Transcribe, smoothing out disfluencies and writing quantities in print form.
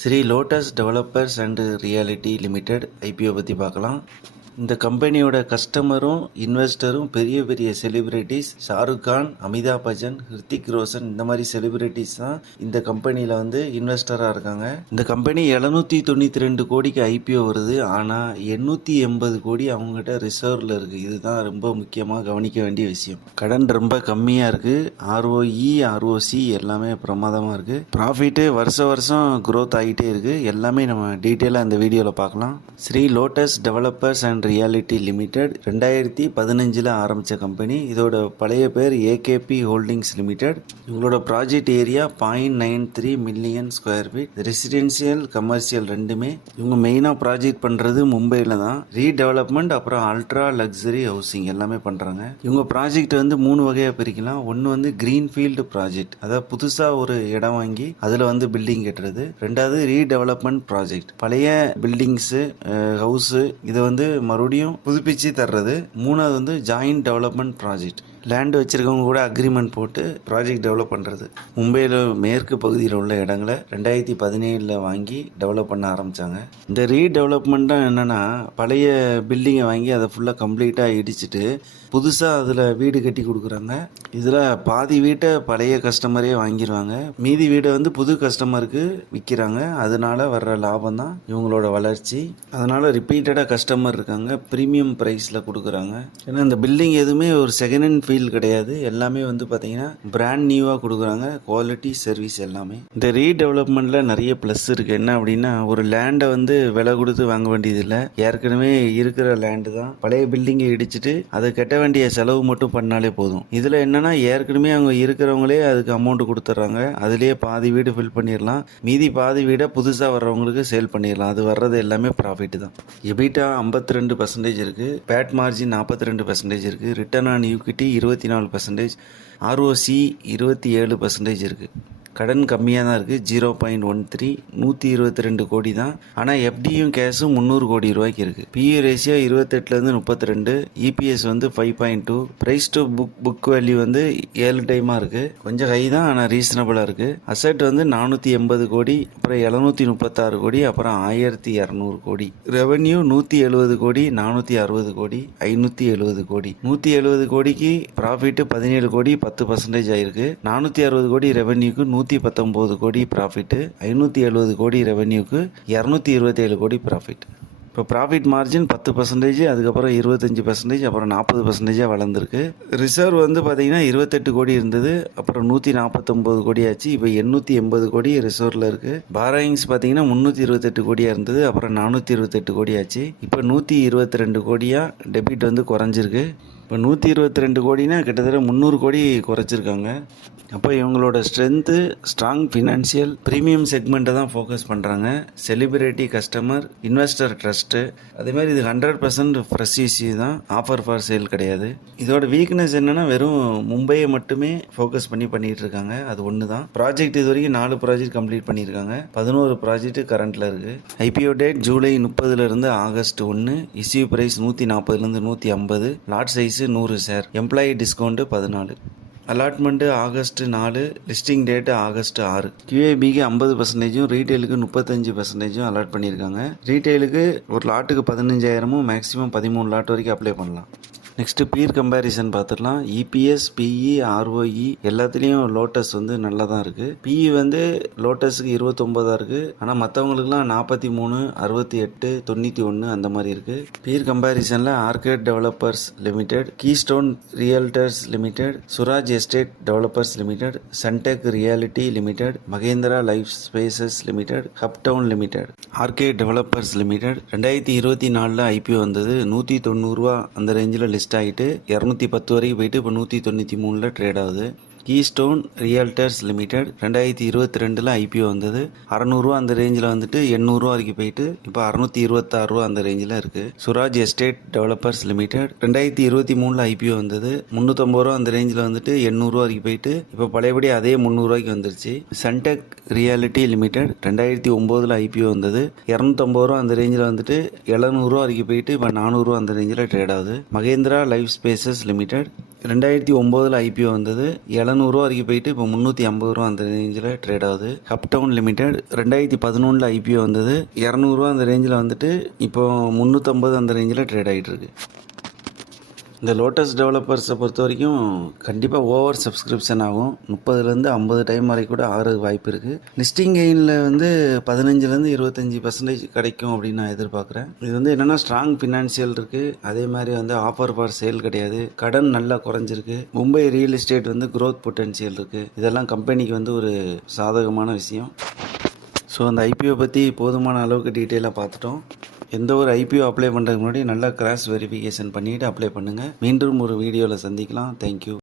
Sri Lotus Developers and Reality Limited IPO பற்றி பார்க்கலாம். இந்த கம்பெனியோட கஸ்டமரும் இன்வெஸ்டரும் பெரிய பெரிய செலிபிரிட்டிஸ். ஷாருக் கான், அமிதாப் பச்சன், ஹிருத்திக் ரோஷன் இந்த மாதிரி செலிபிரிட்டிஸ் தான் இந்த கம்பெனியில் இன்வெஸ்டராக இருக்காங்க. இந்த கம்பெனி 792 கோடிக்கு ஐபிஓ வருது. ஆனால் 880 கோடி அவங்ககிட்ட ரிசர்வில் இருக்குது. இதுதான் ரொம்ப முக்கியமாக கவனிக்க வேண்டிய விஷயம். கடன் ரொம்ப கம்மியாக இருக்குது. ROE, ROC எல்லாமே பிரமாதமாக இருக்குது. ப்ராஃபிட்டு வருஷம் க்ரோத் ஆகிட்டே இருக்குது. எல்லாமே நம்ம டீட்டெயிலாக இந்த வீடியோவில் பார்க்கலாம். Shri Lotus Developers and Reality Limited 2015 ஆரம்பித்த கம்பெனி. இதோட பழைய பேர் ஏகேபி ஹோல்டிங்ஸ் லிமிடெட். இவங்களோட project area 0.93 million square feet. Residential, commercial ரெண்டுமே. இவங்க மெயினாக ப்ராஜெக்ட் பண்ணுறது மும்பையில் தான். ரீடெவலப்மெண்ட் அப்புறம் அல்ட்ரா லக்ஸரி ஹவுசிங் எல்லாமே பண்ணுறாங்க. இவங்க ப்ராஜெக்ட் 3 வகையாக பிரிக்கலாம். ஒன்று கிரீன்ஃபீல்டு ப்ராஜெக்ட், அதாவது புதுசாக ஒரு இடம் வாங்கி அதில் பில்டிங் கட்டுறது. ரெண்டாவது ரீடெவலப்மெண்ட் ப்ராஜெக்ட், பழைய பில்டிங்ஸு, ஹவுஸு இதை மறுபடியும் புதுப்பிச்சு தர்றது. மூணாவது ஜாயிண்ட் டெவலப்மெண்ட் ப்ராஜெக்ட், லேண்ட் வச்சிருக்கவங்க கூட அக்ரிமெண்ட் போட்டு ப்ராஜெக்ட் டெவலப் பண்ணுறது. மும்பையில் மேற்கு பகுதியில் உள்ள இடங்களை 2017 வாங்கி டெவலப் பண்ண ஆரம்பித்தாங்க. இந்த ரீடெவலப்மெண்ட் தான் என்னென்னா, பழைய பில்டிங்கை வாங்கி அதை ஃபுல்லாக கம்ப்ளீட்டாக இடிச்சிட்டு புதுசாக அதில் வீடு கட்டி கொடுக்குறாங்க. இதில் பாதி வீட்டை பழைய கஸ்டமரே வாங்கிடுவாங்க, மீதி வீடை புது கஸ்டமருக்கு விற்கிறாங்க. அதனால வர்ற லாபம் தான் இவங்களோட வளர்ச்சி. அதனால் ரிப்பீட்டடாக கஸ்டமர் இருக்காங்க. ப்ரீமியம் ப்ரைஸில் கொடுக்குறாங்க. ஏன்னா இந்த பில்டிங் எதுவுமே ஒரு செகண்ட் ஹேண்ட் ஃபீல் கிடையாது. எல்லாமே பார்த்தீங்கன்னா பிராண்ட் நியூவாக கொடுக்குறாங்க. குவாலிட்டி, சர்வீஸ் எல்லாமே. இந்த ரீடெவலப்மெண்ட்டில் நிறைய ப்ளஸ் இருக்குது. என்ன அப்படின்னா, ஒரு லேண்டை விலை கொடுத்து வாங்க வேண்டியதில்லை. ஏற்கனவே இருக்கிற லேண்டு தான். பழைய பில்டிங்கை இடிச்சிட்டு அதை கட்ட வேண்டிய செலவு மட்டும் பண்ணாலே போதும். இதில் என்னன்னா, ஏற்கனவே அவங்க இருக்கிறவங்களே அதுக்கு அமௌண்ட் கொடுத்துட்றாங்க. அதுலேயே பாதி வீடு ஃபில் பண்ணிடலாம். மீதி பாதி வீடை புதுசாக வர்றவங்களுக்கு சேல் பண்ணிடலாம். அது வர்றது எல்லாமே ப்ராஃபிட் தான். எபிட்டா 52% இருக்குது. பேட் மார்ஜின் 42% இருக்குது. Return on equity 24%. ROC 27% இருக்குது. கடன் கம்மியாக தான் இருக்குது. 0.13, 122 கோடி தான். ஆனால் எஃப்டியும் கேஷும் 300 கோடி ரூபாய்க்கு இருக்குது. PE ரேஷியோ 28லேருந்து 32. EPS 5.2. Price to book value 7 டைமாக இருக்குது. கொஞ்சம் ஹை தான், ஆனால் ரீசனபிளாக இருக்குது. அசெட் 480 கோடி, அப்புறம் 736 கோடி, அப்புறம் 1200 கோடி. ரெவன்யூ 170 கோடி, 460 கோடி, 570 கோடி. 170 கோடிக்கு ப்ராஃபிட்டு 17 கோடி, 10% ஆயிருக்கு. 460 கோடி ரெவன்யூக்கு 119 கோடி ப்ராஃபிட்டு. 570 கோடி ரெவன்யூக்கு 227 கோடி ப்ராஃபிட். இப்போ ப்ராஃபிட் மார்ஜின் 10%, அதுக்கப்புறம் 25%, அப்புறம் 40% வளர்ந்துருக்கு. ரிசர்வ் பார்த்தீங்கன்னா 28 கோடி இருந்தது, அப்புறம் 149 கோடி ஆச்சு. இப்போ 880 கோடி ரிசர்வில் இருக்குது. பாரோயிங்ஸ் பார்த்தீங்கன்னா 328 கோடியாக இருந்தது, அப்புறம் 428 கோடி ஆச்சு. இப்போ 122 கோடியாக டெபிட் குறைஞ்சிருக்கு. இப்போ 122 கோடினா கிட்டத்தட்ட 300 கோடி குறைச்சிருக்காங்க. அப்போ இவங்களோட ஸ்ட்ரென்த்து ஸ்ட்ராங் ஃபினான்ஷியல், ப்ரீமியம் செக்மெண்ட்டை தான் ஃபோக்கஸ் பண்ணுறாங்க. Celebrity customer, investor trust. அதேமாதிரி இது 100% ஃப்ரெஷ் இஷ்யூ தான், ஆஃபர் ஃபார் சேல் கிடையாது. இதோட வீக்னஸ் என்னென்னா, வெறும் மும்பையை மட்டுமே ஃபோக்கஸ் பண்ணிட்டு இருக்காங்க. அது ஒன்று தான். ப்ராஜெக்ட் இது வரைக்கும் 4 ப்ராஜெக்ட் கம்ப்ளீட் பண்ணியிருக்காங்க. 11 ப்ராஜெக்ட் கரண்ட்டில் இருக்குது. IPO date July 30 August 1. Issue price 140 150. Lot size 100 share. Employee discount 14. Allotment August 4. Listing date August 6. QABக்கு 50%, ரீட்டெயிலுக்கு 35% அலாட் பண்ணியிருக்காங்க. ரீட்டெயிலுக்கு ஒரு லாட்டுக்கு 15,000, மேக்ஸிமம் 13 லாட் வரைக்கும் அப்ளை பண்ணலாம். நெக்ஸ்ட்டு பீர் கம்பேரிசன் பார்த்துடலாம். EPS, PE, ROE எல்லாத்துலேயும் லோட்டஸ் நல்லா தான் இருக்குது. PE லோட்டஸுக்கு 29 இருக்குது. ஆனால் மற்றவங்களுக்குலாம் 43, 68, 91 அந்த மாதிரி இருக்குது. பீர் கம்பேரிசனில் Arcade Developers Limited, Keystone Realtors Limited, Suraj Estate Developers Limited, Sunteck Reality Limited, Mahindra Life Spaces Limited, Hubtown Limited. Arcade Developers Limited 2024 IPO வந்தது. 190 ரூபா அந்த ரேஞ்சில் லிஸ்ட் ஆகிட்டு 210 வரைக்கும் போயிட்டு இப்போ 193 ட்ரேட் ஆகுது. கீஸ்டோன் ரியல்டர்ஸ் லிமிடெட் 2022 IPO வந்தது. 600 ரூபா அந்த ரேஞ்சில் 800 ரூபா வரைக்கும் போயிட்டு இப்போ 626 ரூபா அந்த ரேஞ்சில் இருக்குது. Suraj Estate Developers limited 2023 IPO வந்தது. 350 ரூபா அந்த ரேஞ்சில் 800 ரூபா வரைக்கும் போயிட்டு இப்போ பழையபடி அதே 300 ரூபாய்க்கு வந்துருச்சு. சன்டெக் ரியாலிட்டி லிமிடெட் 2009 IPO வந்தது. 250 ரூபா அந்த ரேஞ்சில் 700 ரூபா வரைக்கும் போயிட்டு இப்போ 400 ரூபா அந்த ரேஞ்சில் ட்ரேட் ஆகுது. Mahindra Life Spaces Limited 2009 IPO வந்தது. 700 வரைக்கும் போயிட்டு இப்போ 350 அந்த ரேஞ்சில் ட்ரேட் ஆகுது. அப்டவுன் லிமிடெட் 2011 ஐபிஓ வந்தது. 200 அந்த ரேஞ்சில் வந்துட்டு இப்போ 350 அந்த ரேஞ்சில் ட்ரேட் ஆகிட்டு இருக்கு. இந்த லோட்டஸ் டெவலப்பர்ஸை பொறுத்த வரைக்கும் கண்டிப்பாக ஓவர் சப்ஸ்கிரிப்ஷன் ஆகும். 30லேருந்து 50 டைம் வரைக்கும் கூட ஆகிறதுக்கு வாய்ப்பு இருக்குது. லிஸ்டிங் கெயினில் வந்து 15லேருந்து 25% கிடைக்கும் அப்படின்னு நான் எதிர்பார்க்குறேன். இது வந்து என்னென்னா ஸ்ட்ராங் ஃபினான்ஷியல் இருக்குது. அதே மாதிரி வந்து ஆஃபர் ஃபார் சேல் கிடையாது. கடன் நல்லா குறைஞ்சிருக்கு. மும்பை ரியல் எஸ்டேட் வந்து க்ரோத் பொட்டன்ஷியல் இருக்குது. இதெல்லாம் கம்பெனிக்கு வந்து ஒரு சாதகமான விஷயம். ஸோ அந்த ஐபிஓ பற்றி போதுமான அளவுக்கு டீட்டெயிலாக பார்த்துட்டோம். எந்த ஒரு ஐபிஓ அப்ளை பண்ணுறதுக்கு முன்னாடி நல்லா கிராஸ் வெரிஃபிகேஷன் பண்ணிவிட்டு அப்ளை பண்ணுங்கள். மீண்டும் ஒரு வீடியோவில் சந்திக்கலாம். தேங்க்யூ.